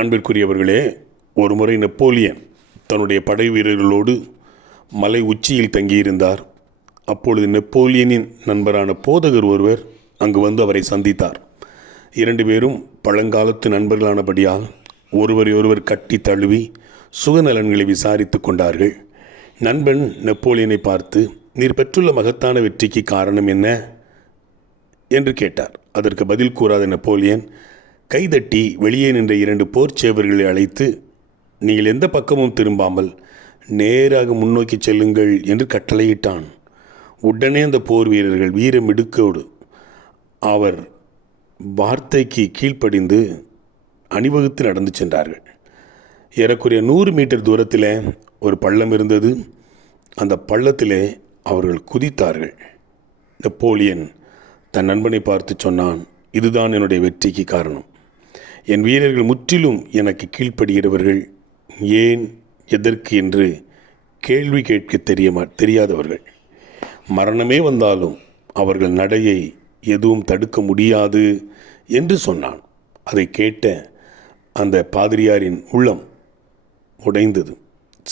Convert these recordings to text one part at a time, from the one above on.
அன்பிற்குரியவர்களே ஒருமுறை நெப்போலியன் தன்னுடைய படை வீரர்களோடு மலை உச்சியில் தங்கியிருந்தார். அப்பொழுது நெப்போலியனின் நண்பரான போதகர் ஒருவர் அங்கு வந்து அவரை சந்தித்தார். இரண்டு பேரும் பழங்காலத்து நண்பர்களானபடியால் ஒருவரை ஒருவர் கட்டி தழுவி சுகநலன்களை விசாரித்து கொண்டார்கள். நண்பன் நெப்போலியனை பார்த்து நீர் பெற்றுள்ள மகத்தான வெற்றிக்கு காரணம் என்ன? என்று கேட்டார். அதற்கு பதில் கூறாத நெப்போலியன் கைதட்டி வெளியே நின்ற இரண்டு போர்ச்சேவர்களை அழைத்து நீங்கள் எந்த பக்கமும் திரும்பாமல் நேராக முன்னோக்கி செல்லுங்கள் என்று கட்டளையிட்டான். உடனே அந்த போர் வீரர்கள் வீரமிடுக்கோடு அவர் வார்த்தைக்கு கீழ்ப்படிந்து அணிவகுத்து நடந்து சென்றார்கள். ஏறக்குறைய நூறு மீட்டர் தூரத்தில் ஒரு பள்ளம் இருந்தது. அந்த பள்ளத்திலே அவர்கள் குதித்தார்கள். நெப்போலியன் தன் நண்பனை பார்த்து சொன்னான் இதுதான் என்னுடைய வெற்றிக்கு காரணம். என் வீரர்கள் முற்றிலும் எனக்கு கீழ்ப்படுகிறவர்கள். ஏன் எதற்கு என்று கேள்வி கேட்க தெரியமா தெரியாதவர்கள். மரணமே வந்தாலும் அவர்கள் நடையை எதுவும் தடுக்க முடியாது என்று சொன்னான். அதை கேட்ட அந்த பாதிரியாரின் உள்ளம் உடைந்தது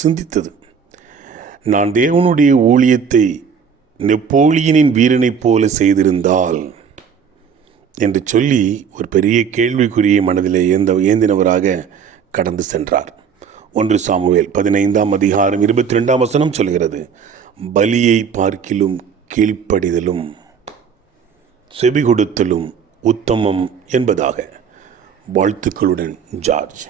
சிந்தித்தது. நான் தேவனுடைய ஊழியத்தை நெப்போலியனின் வீரனைப் போல செய்திருந்தால் என்று சொல்லி ஒரு பெரிய கேள்விக்குறியை மனதிலே ஏந்த ஏந்தினவராக கடந்து சென்றார். ஒன்று சாமுவேல் பதினைந்தாம் அதிகாரம் இருபத்தி ரெண்டாம் வசனம் சொல்கிறது பலியை பார்க்கிலும் கீழ்ப்படிதலும் செவி கொடுத்தலும் உத்தமம் என்பதாக. வாழ்த்துக்களுடன் ஜார்ஜ்.